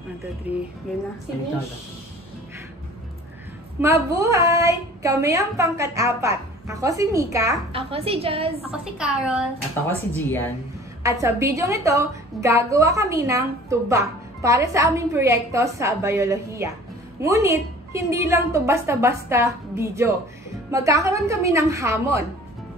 1, 2, 3. Yun na. Finish. Mabuhay! Kami ang pangkat-4. Ako si Mika. Ako si Jazz. Ako si Carol. At ako si Gian. At sa video ito, gagawa kami ng tuba para sa aming proyekto sa biolohiya. Ngunit, hindi lang to basta-basta video. Magkakaroon kami ng hamon.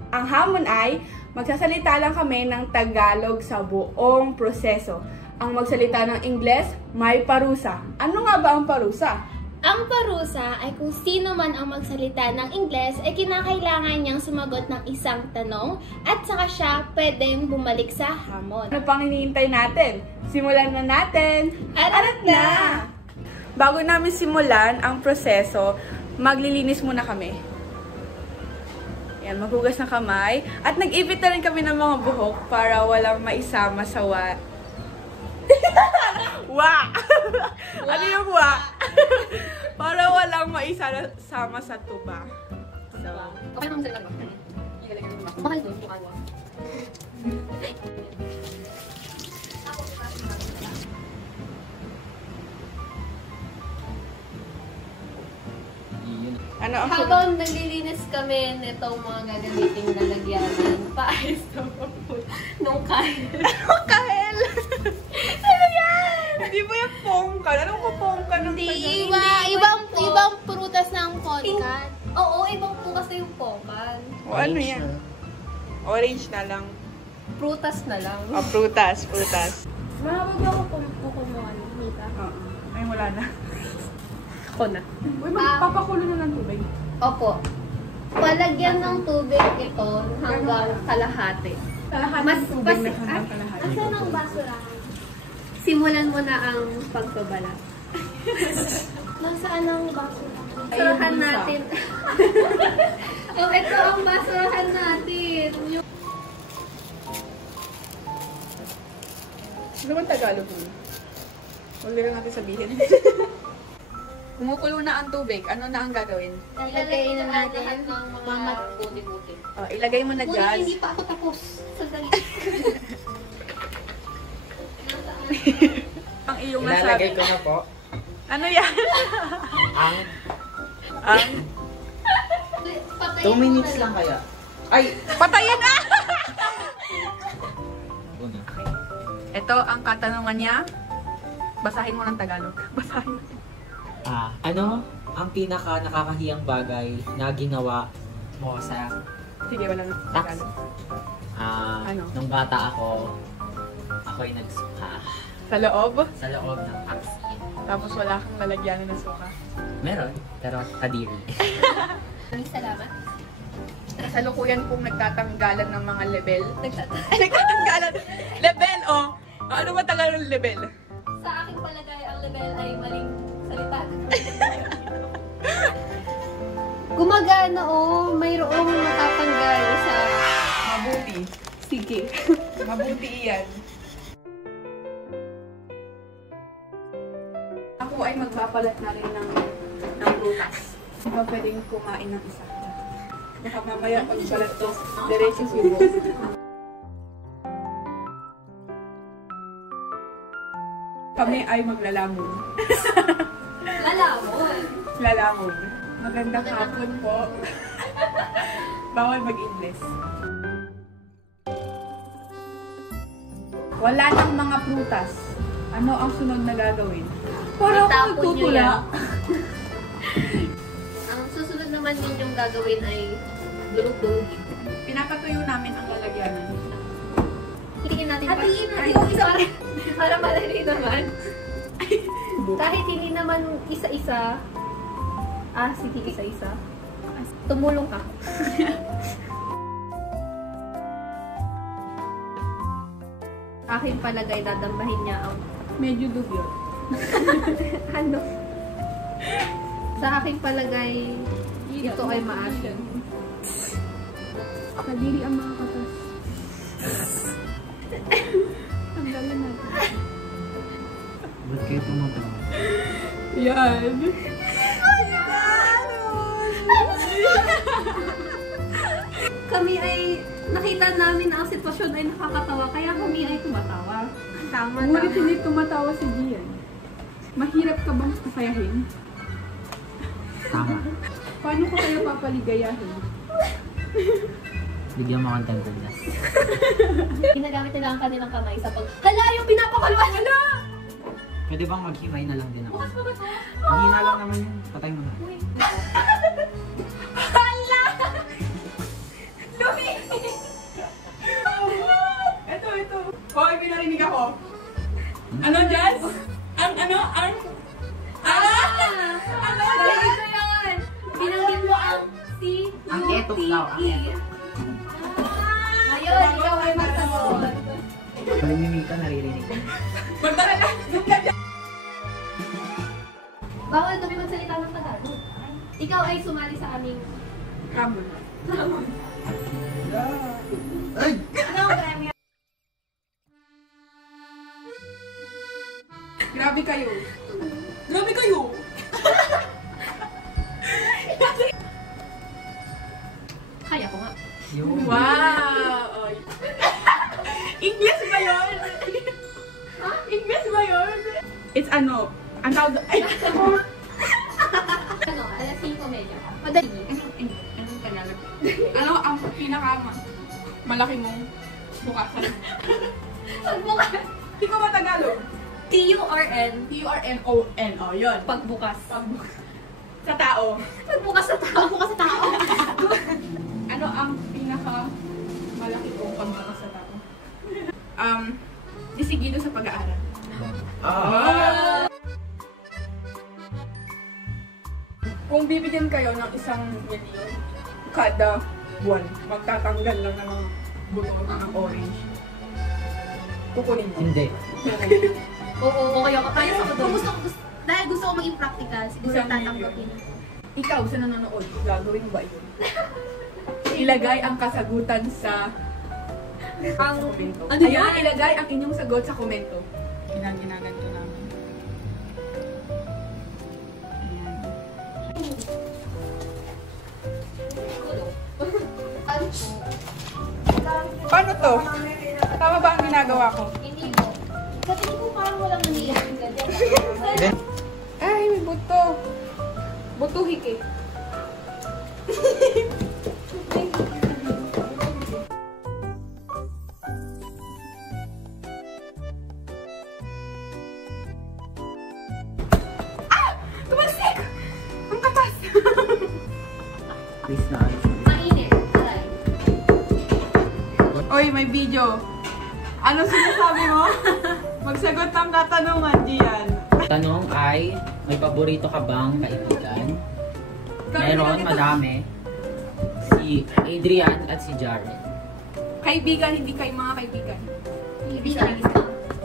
Ang hamon ay, magsasalita lang kami ng Tagalog sa buong proseso. Ang magsalita ng Ingles, may parusa. Ano nga ba ang parusa? Ang parusa ay kung sino man ang magsalita ng Ingles ay kinakailangan niyang sumagot ng isang tanong at saka siya pwedeng bumalik sa hamon. Ano pang hinihintay natin? Simulan na natin! Arat na! Bago namin simulan ang proseso, maglilinis muna kami. Yan, maghugas ng kamay. At nag-ipit na rin kami ng mga buhok para walang maisama sa wa. Ano yung wa? Para walang maisama sa tuba. So, Okay naman sila ba? Mahal doon. ano ang sunod? Habang naglilinis kami nitong mga gagamiting lalagyanan, paayos na po nung kahit. Kahel! Ano yan? Hindi ba yung pongkan? Anong kapongkan ng Hindi, Tagalog? ibang prutas ng podcast. Oo, ibang po kasi yung pokan. O ano yan? Orange na lang. Prutas na lang. O, prutas. Mahawag ako kung ano, Mika. Ay, wala na. Ako na. Uy, magpapakulo na ng tubig. Opo. Palagyan ng tubig ito hanggang kalahati. Kalahati Mas- ng tubig na mas- hanggang kalahati. Asan ang basurahan? Simulan mo na ang pagbabalat. Nasaan ang basurahan? Basurahan Ayun, natin. Oh, ito ang basurahan natin. Ano ba Tagalog mo? Huwag lang natin sabihin. Kumukulo na ang tubig. Ano na ang gagawin? Ilagay na natin ng mga buti-buti. O, ilagay mo na Ngunit dyan. hindi pa ako tapos. Sandali. Ang iyong Ilalagay nasabi. ko na po Ano yan? ang Ang 2 minutes lang kaya. Ay! patayin na! Una. Ito ang katanungan niya. Basahin mo ng Tagalog. Basahin. Ano ang pinaka nakakahiyang bagay na ginawa mo sa Sige, walang Tagalog. Ano? nung bata ako'y nagsuka Sa loob. sa loob ng taxi. Tapos wala kang lalagyanan ng suka. Meron, pero kadiri. Maraming salamat. Kasalukuyan pong nagtatanggalan ng mga level. Nagtatanggalan. Level, oh! Ano ba Tagalog level? Sa aking palagay, ang level ay maling salita. Gumagana mayroong natatanggal sa Mabuti. sige. Mabuti iyan. Ako ay magpapalat na rin ng prutas. Hindi ba pwedeng kumain ng isa? Baka mamaya pagbalat to, diretso subo. Kami ay maglalamon. Lalamon. Lalamon. Magandang hapon po. Bawal mag-Ingles. Wala nang mga prutas. Ano ang sunod na gagawin? Para ako Itapon nyo nagtutula. yan. Ang susunod naman ninyong gagawin ay dulog-dulogin. Pinapatuyo namin ang lalagyanan. Hitingin natin pa. Hatiin natin Ay, yung isa. Para madali naman. Kahit hindi naman isa-isa. Sige, isa-isa. Tumulong ka. Aking palagay, dadambahin niya ang Medyo dugyot. ano. Sa aking palagay, ito ay maasin. Kadiri ang mga katas. Ang galing natin. Ba't kayo tumatawa? Yan. Kami ay nakita namin na ang sitwasyon ay nakakatawa, kaya kami ay tumatawa. Tama na. Ngunit hindi tumatawa si Gian. Mahirap ka bang pasayahin? Tama. Paano ko kayo papaligayahin? Bigyan mo akong tandalas. Ginagamit nila ang kanilang kamay sa pag... Hala! Yung pinapakalwa! Hala! Pwede bang maghimay na lang din ako? Bukas pa ba ito? Mahina lang naman yun. Patay mo na. Hala! Lumi! Ito. Hoy, pinarinig ako. Ano, Jazz? Ang ano? Ano? Galing ko yan! Binanggit mo ang Ang etok daw, ang C-U-T-E. Ngayon, ikaw ay magsagot. Malimimik ka, naririnig ko. Magdala na! Bawal kami magsalita ng Tagalog. Ikaw ay sumali sa aming... Ramon. Ay! Ano? Grabe kayo. Grabe kayo! Kaya ko nga. Yun. Wow! English ba yun? English ba yun? It's ano? Ang tawag doon. Ay! Ano? Alas 5 medyo. Madali. Anong Tagalog? Ano ang malaki mong bukasan? Pagbukas. Hindi ko matagalog. T-U-R-N. T-U-R-N-O-N-O. Yun. Pagbukas. Sa tao. Pagbukas sa tao. Pagbukas sa tao. Ano ang malaki kong pagbukas sa tao? Disigido sa pag-aaral. Ah! Kung bibigyan kayo ng 1,000,000 kada buwan, magtatanggal lang ng buto ng orange. Kukunin mo. Hindi. Oo, okay ako. Tayo sa doon. Dahil gusto ko maging practical, siguro Isang tatanggapin. Ikaw sa nanonood, gagawin ba yun? Ilagay ang kasagutan sa komento. Ano Ayun, yan? ilagay ang inyong sagot sa komento. Ginaganito namin. Paano to? Tama ba ang ginagawa ko? Hindi po. Kasi ko parang walang nangyayari. Ay, may buto. Butuhik eh. Tumasik! Ang katas! Please na. Mainit. Aray. Oy, may video. Ano sinasabi mo? Magsagot ng katanungan, Gian. Tanong ay, may paborito ka bang kaibigan? Meron, madami. Si Adrian at si Jaren. Kaibigan, hindi kayo mga kaibigan. Hindi siya isa.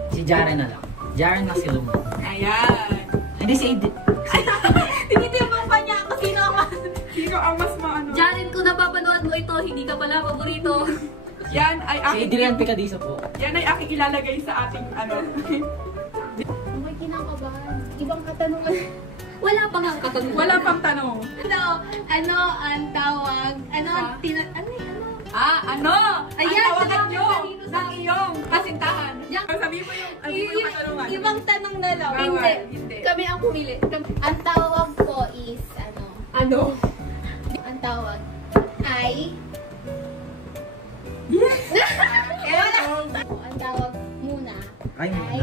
Si Jaren na lang. Jaren na si Lumo. Ayan. Hindi si Adrian. Tinitibang pa niya ako sino ang mas... Sino ang mas maano? Jaren, kung napapanood mo ito, hindi ka pala paborito. Yan ay Si aking... Adrian Picadiso po. Yan ay aking ilalagay sa ating ano. May kinakabahan. Ibang katanungan. Wala pa nga ang katanungan. Wala pang tanong. Ano ang tawag? Ano? Ano? Ayan, ang tawagan sabi nyo mo kanino sa- ng iyong kasintahan. Yan. Sabi mo yung katanungan. Ibang tanong na lang. Bawal. Hindi. Kami ang pumili. Ang tawag ko is ano? Ano? Ang tawag ay... Yes! Ang tawag muna Ay, ay...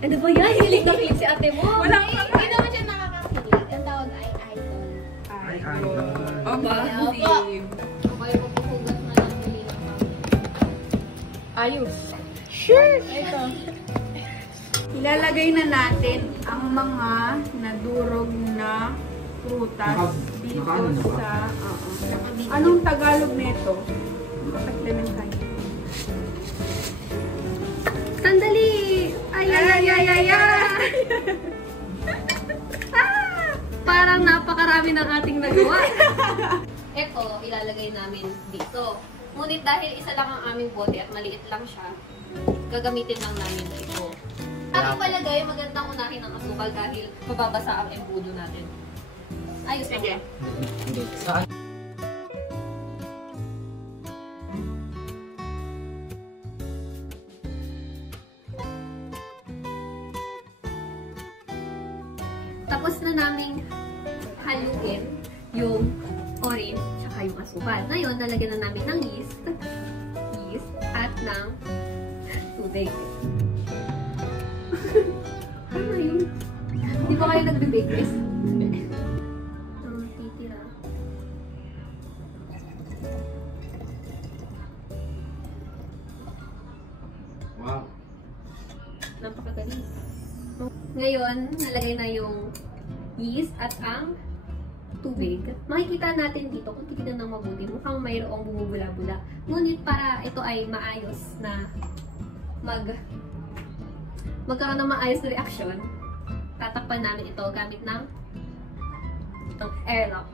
Ano ba yan? Hilig na hilig si ate mo. Wala Hindi, ka. hindi naman siya nakakakilig. Ang tawag ay idol. Ay, idol. Opo. Opo. Okay, pupuhugas na lang yung hilig mo. Ayos. Sure! Ito. Ilalagay na natin ang mga nadurog na prutas dito naka-ano na ba? sa... Anong Tagalog nito? Clementine. Sandali! Ay, ay, ay, ay, ay, ay! Parang napakarami ng ating nagawa. Ito, ilalagay namin dito. Ngunit dahil isa lang ang aming bote at maliit lang siya, gagamitin lang namin ito. Aking palagay, magandang unahin ang asukal dahil mababasa ang embudo natin. Ayos Sige. lang. Hindi. Saan? tapos na naming haluin yung orange tsaka yung asukal. Ngayon, nalagyan na namin ng yeast at ng tubig. Ano yun? Di ba kayo nagbe-bake this? Titira. Wow. Napakagaling. Ngayon, nalagay na yung yeast at ang tubig. Makikita natin dito, kung titignan ng mabuti, mukhang mayroong bumubula-bula. Ngunit para ito ay maayos na magkaroon ng maayos na reaksyon, tatakpan namin ito gamit ng airlock.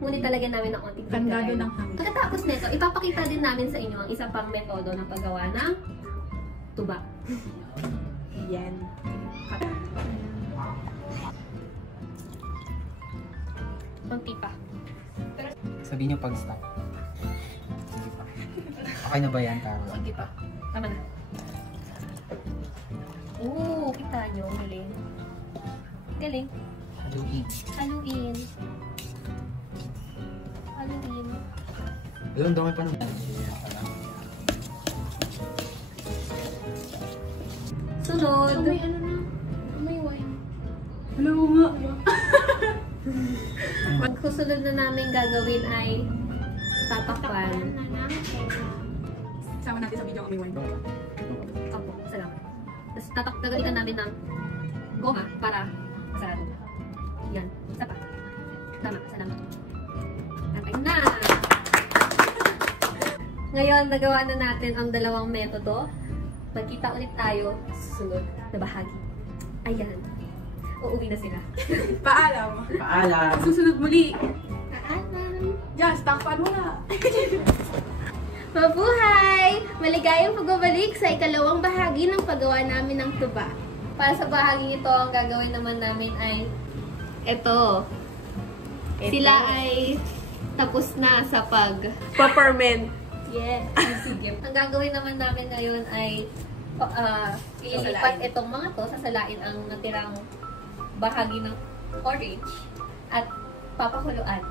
Ngunit talagyan namin ng onting Kandado ng hangin. Pagkatapos nito, ipapakita din namin sa inyo ang isa pang metodo ng paggawa ng tuba. Yan. Konti pa. Sabihin niyo pag-stop. Sige pa. Okay na ba yan, Carol? Konti pa. Tama na. Oo, kita nyo. Galing. Galing. Haluin. Haluin. Haluin. Ayun, dami pa naman. Sunod. May ano na? May wine. Hello nga. Ang susunod na namin gagawin ay tatakpan. Na ng Sama natin sa video kami wine. Opo, salamat. Tapos gagamitan namin ng goma para sarado. Yan. Isa pa. Tama, salamat. Okay na! Ngayon, nagawa na natin ang dalawang metodo. Magkita ulit tayo sa susunod na bahagi. Ayan. Uuwi na sila. Paalam. Paalam! Susunod muli. Paalam! Just, takpan mo na. Mabuhay! Maligayang pagbabalik sa ikalawang bahagi ng paggawa namin ng tuba. Para sa bahaging ito, ang gagawin naman namin ay ito. Sila ay tapos na sa Peppermint. Yes, sige. Ang gagawin naman namin ngayon ay ilipat itong mga to, sasalain ang natirang bahagi ng orange at papakuluan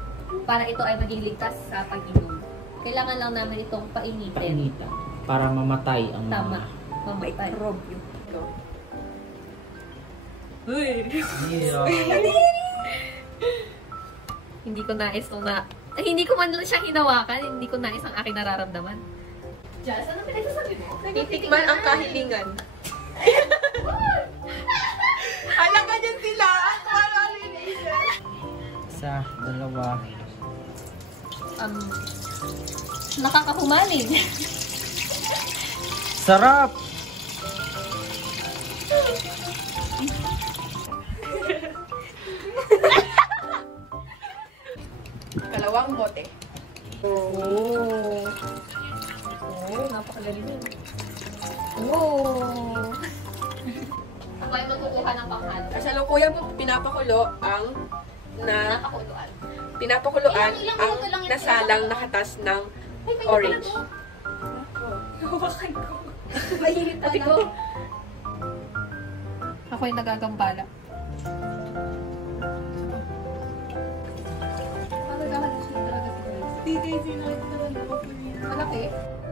para ito ay maging ligtas sa pag-inom. Kailangan lang namin itong painitin. Painitan. Para mamatay ang Tama. Mamatay. Microbio. Uy. Hirap. Hindi ko nais hindi ko man lang siya hinawakan, hindi ko nais ang aking nararamdaman. Jazz, ano pinagsasabi mo? Titikman ang kahilingan. Alam ka dyan sila. Isa, dalawa. Nakakahumaling. Sarap! Kalawang bote. Oh, napakagaling yun. Oh. Ako ay magkukuha ng panghalo. Kasalukuyan po pinapakulo ang Napakuluan. pinapakuluan Ilang ang minuto lang yung nasalang nakatas ng orange. Hawakan ko. Mainit Pati ko. Ako ay nagagambala. Malaki.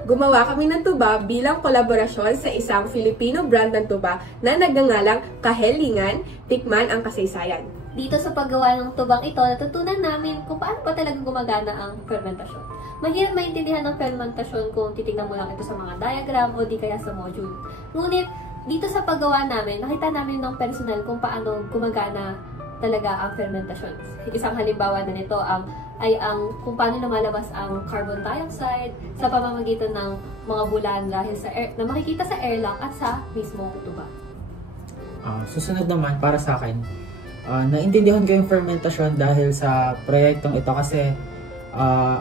Gumawa kami ng tuba bilang kolaborasyon sa isang Filipino brand ng tuba na nagngangalang Kahelingan, Tikman ang Kasaysayan. Dito sa paggawa ng tubang ito, natutunan namin kung paano pa talaga gumagana ang fermentasyon. Mahirap maintindihan ng fermentasyon kung titignan mo lang ito sa mga diagram o di kaya sa module. Ngunit, dito sa paggawa namin, nakita namin ng personal kung paano gumagana talaga ang fermentasyon. Isang halimbawa na nito ay kung paano lumalabas ang carbon dioxide sa pamamagitan ng mga bulan dahil sa air, na makikita sa airlock at sa mismong tuba. Susunod naman, para sa akin, naintindihan ko yung fermentasyon dahil sa proyektong ito kasi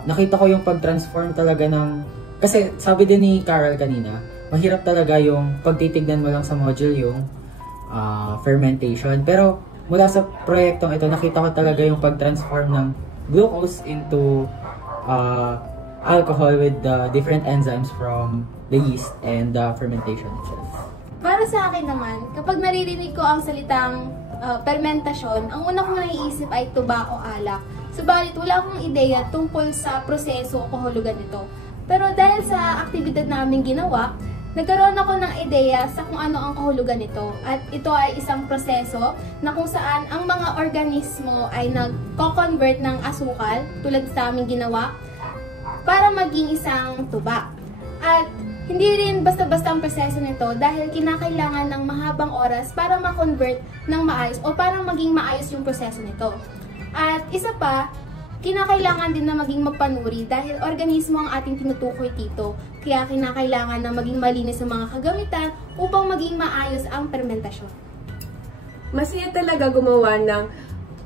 nakita ko yung pag-transform talaga ng... Kasi sabi din ni Carol kanina, mahirap talaga yung pagtitignan mo lang sa module yung fermentation. Pero mula sa proyektong ito, nakita ko talaga yung pag-transform ng glucose into alcohol with the different enzymes from the yeast and the fermentation itself. Para sa akin naman, kapag naririnig ko ang salitang fermentasyon, ang una kong naiisip ay tuba o alak. Subalit wala akong ideya tungkol sa proseso o kahulugan nito. Pero dahil sa aktibidad na aming ginawa, nagkaroon ako ng ideya sa kung ano ang kahulugan nito. At ito ay isang proseso na kung saan ang mga organismo ay nagko-convert ng asukal, tulad sa aming ginawa, para maging isang tuba. At hindi rin basta-basta ang proseso nito dahil kinakailangan ng mahabang oras para ma-convert ng maayos o para maging maayos yung proseso nito. At isa pa, kinakailangan din na maging magpanuri dahil organismo ang ating tinutukoy dito. Kaya kinakailangan na maging malinis ang mga kagamitan upang maging maayos ang fermentasyon. Masaya talaga gumawa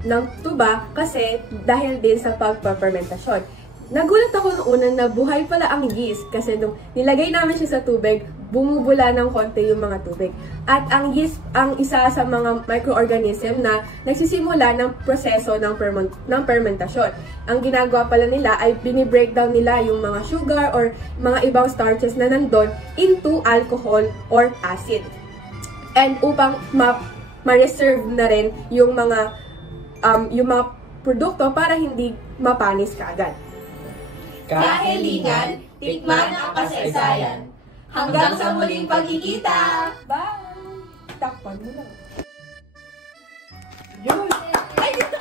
ng tuba kasi dahil din sa pagpapermentasyon. Nagulat ako noong una na buhay pala ang yeast kasi nung nilagay namin siya sa tubig, bumubula ng konti yung mga tubig. At ang yeast ang isa sa mga microorganism na nagsisimula ng proseso ng fermentasyon. Ang ginagawa pala nila ay binibreakdown nila yung mga sugar or mga ibang starches na nandun into alcohol or acid. And upang ma-reserve na rin yung mga produkto para hindi mapanis kaagad. Kahilingan, tikman ang kasaysayan. Hanggang sa muling pagkikita! Bye! Takpan mo lang. Yun! Ay, dito!